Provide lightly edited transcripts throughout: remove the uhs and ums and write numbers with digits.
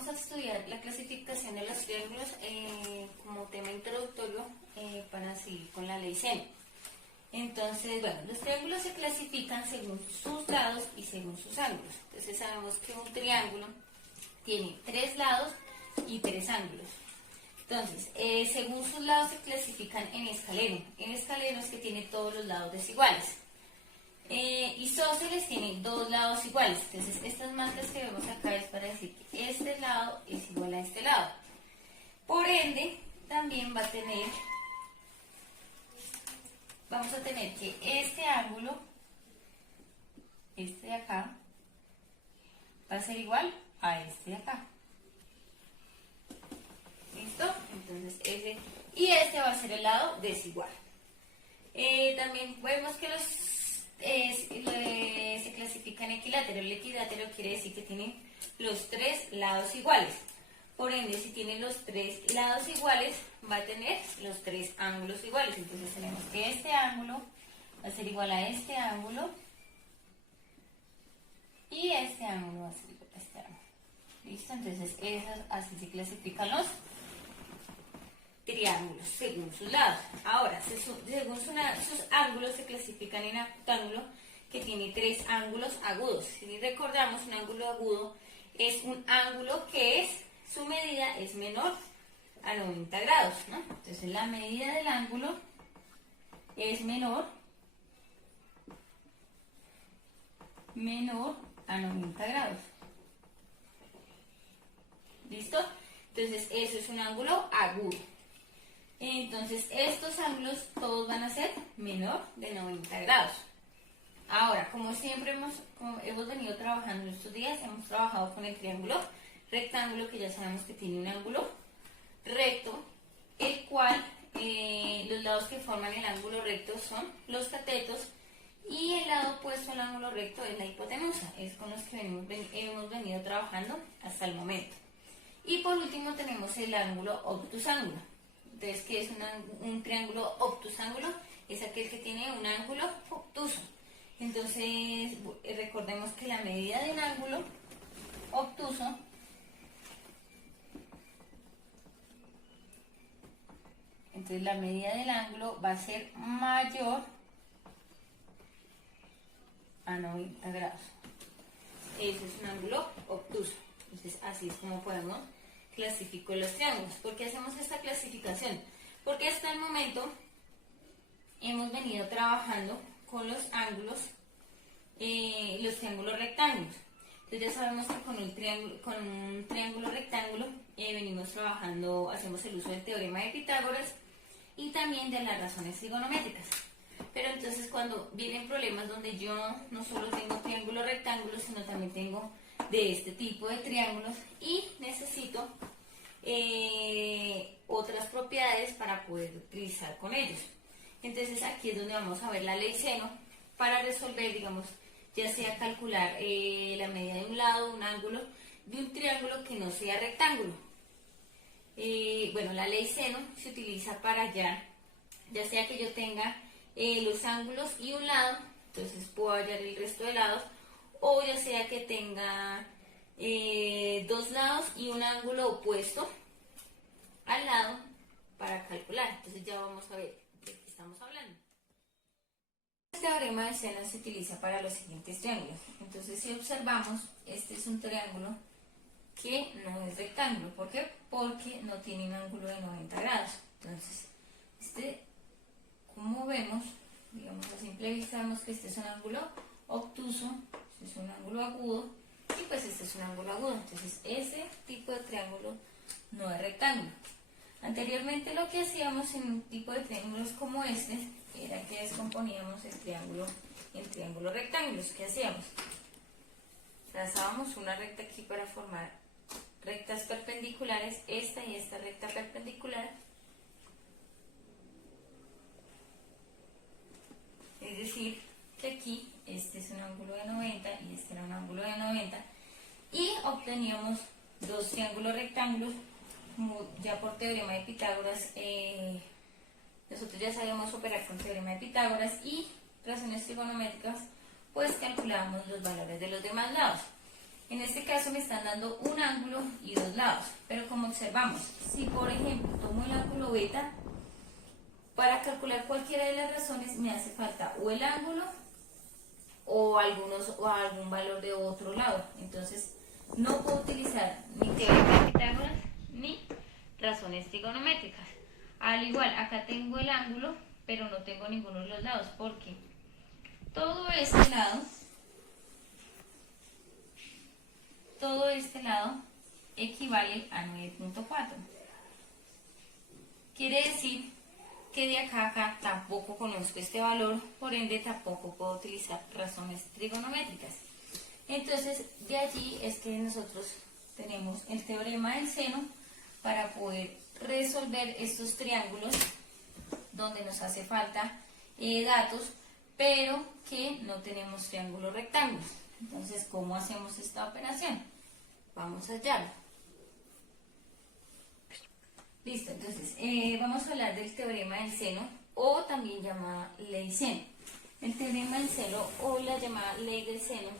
vamos a estudiar la clasificación de los triángulos como tema introductorio para seguir con la ley seno. Entonces, bueno, los triángulos se clasifican según sus lados y según sus ángulos. Entonces sabemos que un triángulo tiene 3 lados y 3 ángulos. Entonces, según sus lados se clasifican en escaleno. En escaleno es que tiene todos los lados desiguales. Isósceles tiene 2 lados iguales. Entonces, estas marcas que vemos acá es para decir que este lado es igual a este lado. Por ende, también vamos a tener que este ángulo, este de acá, va a ser igual a este de acá. ¿Listo? Entonces este va a ser el lado desigual. También vemos que se clasifican equiláteros. El equilátero quiere decir que tiene los 3 lados iguales. Por ende, si tiene los 3 lados iguales, va a tener los 3 ángulos iguales. Entonces tenemos que este ángulo va a ser igual a este ángulo y este ángulo va a ser igual a este ángulo. ¿Listo? Entonces así se clasifican los triángulos según sus lados. Ahora, según sus ángulos se clasifican en octángulo, que tiene 3 ángulos agudos. Si recordamos, un ángulo agudo es un ángulo que su medida es menor a 90 grados, ¿no? Entonces la medida del ángulo es menor a 90 grados. ¿Listo? Entonces eso es un ángulo agudo. Entonces estos ángulos todos van a ser menor de 90 grados. Ahora, como siempre hemos venido trabajando estos días, hemos trabajado con el triángulo rectángulo, que ya sabemos que tiene un ángulo recto, el cual los lados que forman el ángulo recto son los catetos y el lado opuesto al ángulo recto es la hipotenusa. Es con los que hemos venido trabajando hasta el momento. Y por último tenemos el ángulo obtusángulo. Entonces, ¿qué es un triángulo obtusángulo? Es aquel que tiene un ángulo obtuso. Entonces, recordemos que la medida de un ángulo obtuso la medida del ángulo va a ser mayor a 90 grados. Ese es un ángulo obtuso. Entonces, así es como podemos clasificar los triángulos. ¿Por qué hacemos esta clasificación? Porque hasta el momento hemos venido trabajando con los ángulos, los triángulos rectángulos. Entonces ya sabemos que con un triángulo rectángulo venimos trabajando, hacemos el uso del teorema de Pitágoras y también de las razones trigonométricas. Pero entonces cuando vienen problemas donde yo no solo tengo triángulos rectángulos, sino también tengo de este tipo de triángulos y necesito otras propiedades para poder utilizar con ellos. Entonces aquí es donde vamos a ver la ley seno para resolver, digamos, ya sea calcular la medida de un lado, un ángulo de un triángulo que no sea rectángulo. Bueno, la ley seno se utiliza para ya sea que yo tenga los ángulos y un lado, entonces puedo hallar el resto de lados, o ya sea que tenga 2 lados y un ángulo opuesto al lado para calcular. Entonces ya vamos a ver de qué estamos hablando. Este teorema de seno se utiliza para los siguientes triángulos. Entonces, si observamos, este es un triángulo que no es rectángulo. ¿Por qué? Porque no tiene un ángulo de 90 grados. Entonces, como vemos, digamos a simple vista, vemos que este es un ángulo obtuso, este es un ángulo agudo y pues este es un ángulo agudo. Entonces, ese tipo de triángulo no es rectángulo. Anteriormente lo que hacíamos en un tipo de triángulos como este era que descomponíamos el triángulo en triángulos rectángulos. ¿Qué hacíamos? Trazábamos una recta aquí para formar rectas perpendiculares, esta y esta recta perpendicular. Es decir, que aquí este es un ángulo de 90 y este era un ángulo de 90 y obteníamos 2 triángulos rectángulos. Como ya por teorema de Pitágoras, nosotros ya sabíamos operar con teorema de Pitágoras y razones trigonométricas, pues calculábamos los valores de los demás lados. En este caso me están dando un ángulo y dos lados, pero como observamos, si por ejemplo tomo el ángulo beta, para calcular cualquiera de las razones me hace falta o el ángulo o algún valor de otro lado. Entonces no puedo utilizar ni teorema de Pitágoras ni razones trigonométricas. Al igual, acá tengo el ángulo, pero no tengo ninguno de los lados, porque todo este lado equivale a 9.4. Quiere decir que de acá a acá tampoco conozco este valor, por ende tampoco puedo utilizar razones trigonométricas. Entonces, de allí es que nosotros tenemos el teorema del seno para poder resolver estos triángulos donde nos hace falta datos, pero que no tenemos triángulos rectángulos. Entonces, ¿cómo hacemos esta operación? Vamos allá. Listo, entonces vamos a hablar del teorema del seno, o también llamada ley seno. El teorema del seno o la llamada ley del seno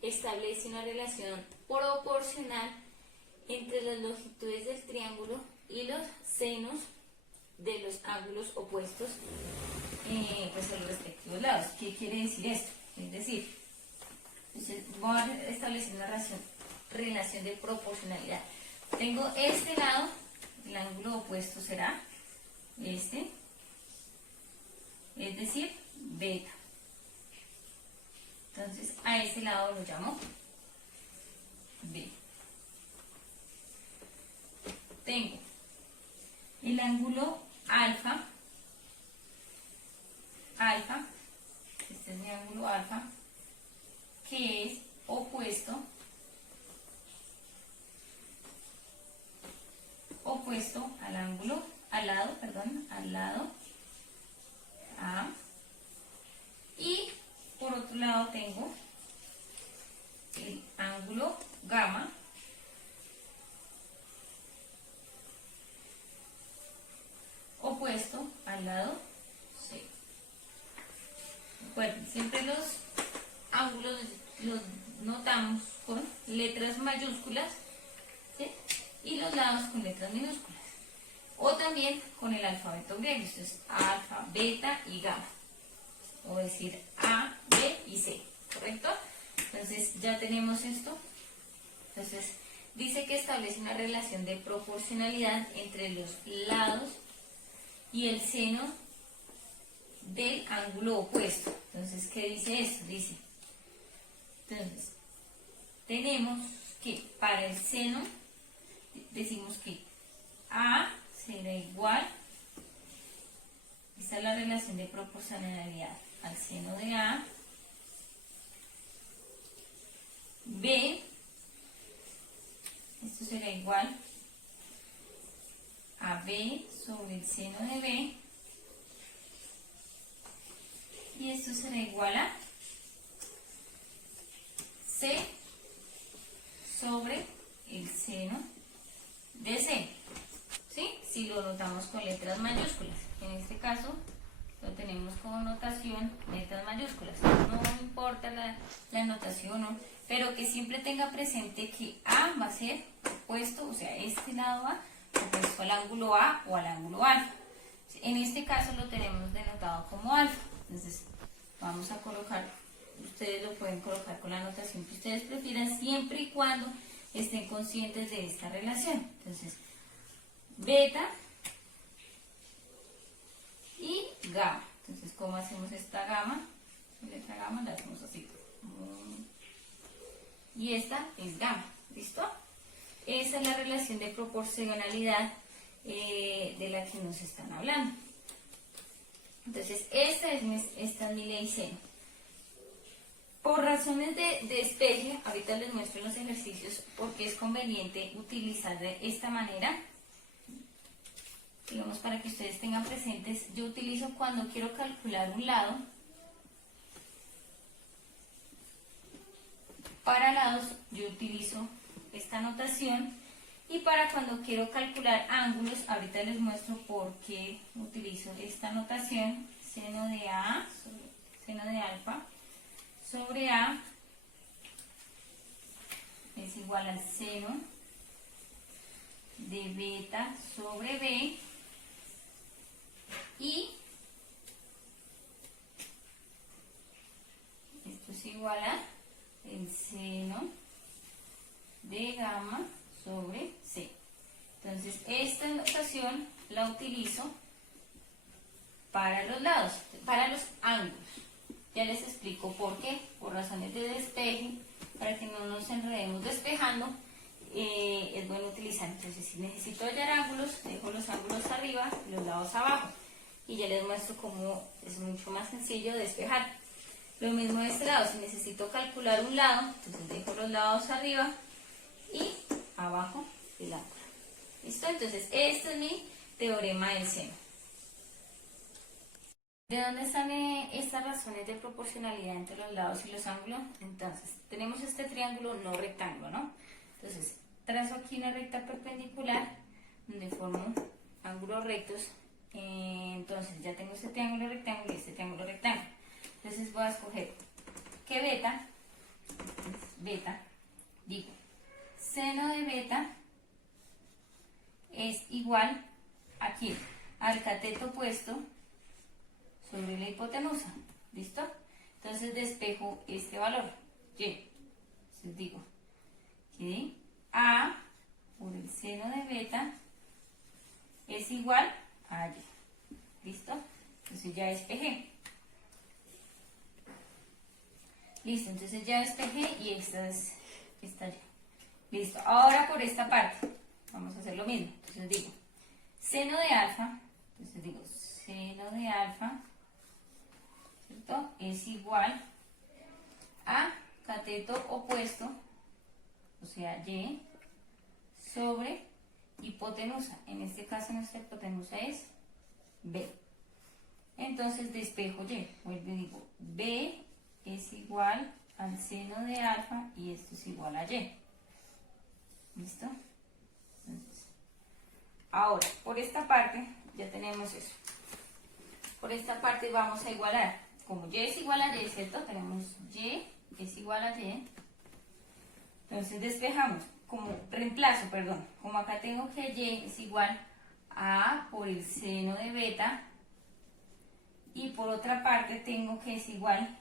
establece una relación proporcional entre las longitudes del triángulo y los senos de los ángulos opuestos pues a los respectivos lados. ¿Qué quiere decir esto? Es decir, voy a establecer una relación de proporcionalidad. Tengo este lado, el ángulo opuesto será este, es decir, beta. Entonces a ese lado lo llamo B. Tengo el ángulo alfa, este es mi ángulo alfa, que es opuesto al lado A, y por otro lado tengo el ángulo gamma, opuesto al lado C. Recuerden, siempre los ángulos los notamos con letras mayúsculas, ¿sí? Y los lados con letras minúsculas, o también con el alfabeto griego. Esto es alfa, beta y gamma, o decir A, B y C, ¿correcto? Entonces ya tenemos esto. Entonces dice que establece una relación de proporcionalidad entre los lados y el seno del ángulo opuesto. Entonces, ¿qué dice esto? Dice, entonces, tenemos que para el seno, decimos que A será igual, esta es la relación de proporcionalidad, al seno de A, B, esto será igual a B sobre el seno de B, y esto será igual a C sobre el seno de C, ¿sí? Si lo notamos con letras mayúsculas. En este caso lo tenemos como notación letras mayúsculas. No importa la notación, ¿no? Pero que siempre tenga presente que A va a ser opuesto, o sea, este lado A opuesto al ángulo A o al ángulo alfa. En este caso lo tenemos denotado como alfa. Entonces vamos a colocar, ustedes lo pueden colocar con la notación que ustedes prefieran, siempre y cuando estén conscientes de esta relación. Entonces, beta y gamma. Entonces, ¿cómo hacemos esta gamma? Letra gamma la hacemos así. Y esta es gamma. ¿Listo? Esa es la relación de proporcionalidad de la que nos están hablando. Entonces, esta es mi ley seno. Por razones de especie, ahorita les muestro los ejercicios porque es conveniente utilizar de esta manera. Digamos, para que ustedes tengan presentes, yo utilizo cuando quiero calcular un lado. Para lados, yo utilizo esta notación. Y para cuando quiero calcular ángulos, ahorita les muestro por qué utilizo esta notación. Seno de A, seno de alfa, sobre A es igual al seno de beta sobre B, y esto es igual a el seno de gamma sobre C. Entonces, esta notación la utilizo para los lados, para los ángulos. Ya les explico por qué, por razones de despeje, para que no nos enredemos despejando, es bueno utilizar. Entonces, si necesito hallar ángulos, dejo los ángulos arriba y los lados abajo. Y ya les muestro cómo es mucho más sencillo despejar. Lo mismo de este lado, si necesito calcular un lado, entonces dejo los lados arriba y abajo el ángulo. ¿Listo? Entonces, este es mi teorema del seno. ¿De dónde están estas razones de proporcionalidad entre los lados y los ángulos? Entonces, tenemos este triángulo no rectángulo, ¿no? Entonces, trazo aquí una recta perpendicular donde formo ángulos rectos. Entonces, ya tengo este triángulo rectángulo y este triángulo rectángulo. Entonces, voy a escoger que beta, digo, seno de beta es igual aquí al cateto opuesto sobre la hipotenusa. ¿Listo? Entonces despejo este valor, y. Entonces digo que A por el seno de beta es igual a Y. ¿Listo? Entonces ya despejé. Listo, entonces ya despejé y esta ya. Listo, ahora por esta parte vamos a hacer lo mismo. Entonces digo seno de alfa, entonces digo seno de alfa, ¿cierto? Es igual a cateto opuesto, o sea, Y, sobre hipotenusa. En este caso nuestra hipotenusa es B. Entonces despejo Y, vuelvo y digo B es igual al seno de alfa y esto es igual a Y. ¿Listo? Entonces, ahora, por esta parte ya tenemos eso. Por esta parte vamos a igualar. Como Y es igual a Y, ¿cierto? Tenemos Y es igual a Y. Entonces despejamos, como reemplazo, perdón. Como acá tengo que Y es igual a A por el seno de beta. Y por otra parte tengo que es igual,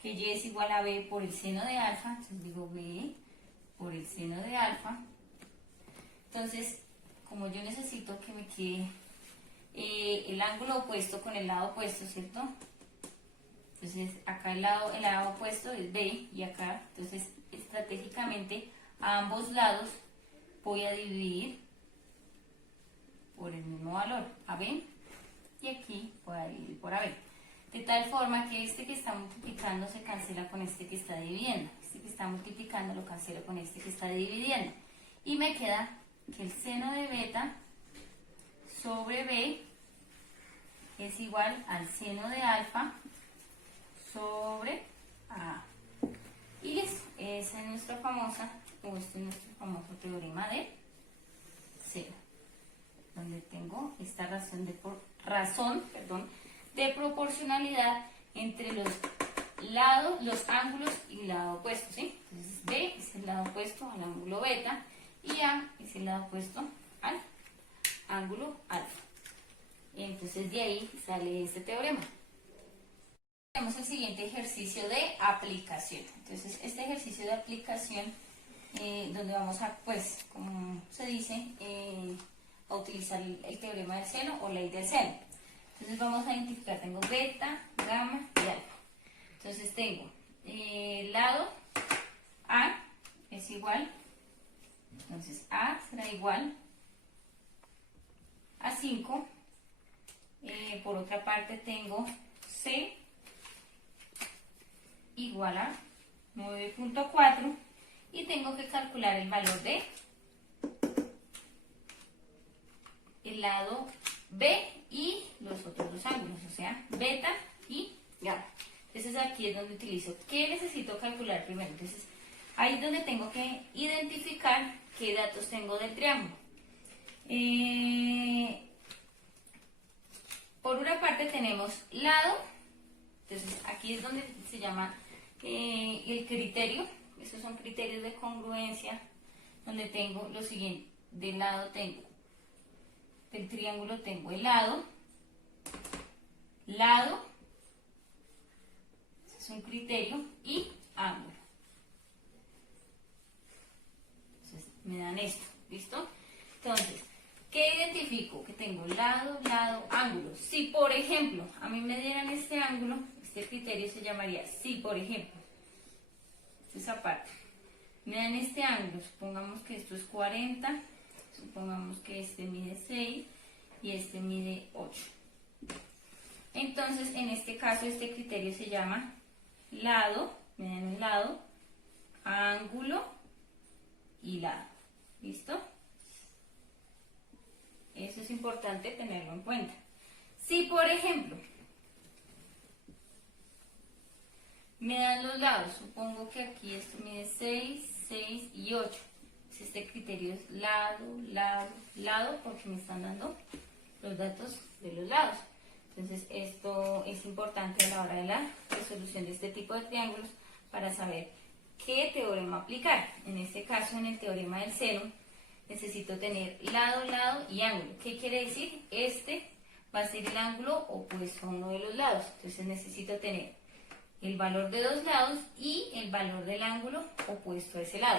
que Y es igual a B por el seno de alfa. Entonces digo B por el seno de alfa. Entonces, como yo necesito que me quede el ángulo opuesto con el lado opuesto, ¿cierto? Entonces, acá el lado opuesto es B y acá, entonces, estratégicamente, a ambos lados voy a dividir por el mismo valor, AB, y aquí voy a dividir por AB. De tal forma que este que está multiplicando se cancela con este que está dividiendo. Este que está multiplicando lo cancelo con este que está dividiendo. Y me queda que el seno de beta sobre B es igual al seno de alfa sobre A. Y listo. Esa es nuestra famosa, o este es nuestro famoso teorema de seno, donde tengo esta razón de proporcionalidad entre los lados, los ángulos y el lado opuesto, ¿sí? Entonces B es el lado opuesto al ángulo beta y A es el lado opuesto al ángulo alfa. Entonces de ahí sale este teorema. Tenemos el siguiente ejercicio de aplicación. Entonces este ejercicio de aplicación donde vamos a, pues, como se dice, a utilizar el teorema del seno o ley del seno. Entonces vamos a identificar, tengo beta, gamma y alfa. Entonces tengo lado A es igual, entonces A será igual a 5, por otra parte tengo C igual a 9.4 y tengo que calcular el valor de el lado B y los otros dos ángulos, o sea, beta y gamma. Entonces aquí es donde utilizo, ¿qué necesito calcular primero? Entonces ahí es donde tengo que identificar qué datos tengo del triángulo. Por una parte tenemos lado, entonces aquí es donde se llama el criterio, Esos son criterios de congruencia, donde tengo lo siguiente. Del lado tengo, del triángulo tengo el lado, ese es un criterio, y ángulo. Entonces, me dan esto, ¿listo? Entonces, ¿qué identifico? Que tengo lado, ángulo. Si, por ejemplo, a mí me dieran este ángulo, este criterio se llamaría, si, por ejemplo, esa parte, me dan este ángulo, supongamos que esto es 40, supongamos que este mide 6 y este mide 8. Entonces, en este caso, este criterio se llama lado, me dan el lado, ángulo y lado. ¿Listo? Eso es importante tenerlo en cuenta. Si, por ejemplo, me dan los lados, supongo que aquí esto mide 6, 6 y 8. Este criterio es lado, porque me están dando los datos de los lados. Entonces, esto es importante a la hora de la resolución de este tipo de triángulos para saber qué teorema aplicar. En este caso, en el teorema del seno, necesito tener lado y ángulo. ¿Qué quiere decir? Este va a ser el ángulo opuesto a uno de los lados. Entonces, necesito tener el valor de dos lados y el valor del ángulo opuesto a ese lado.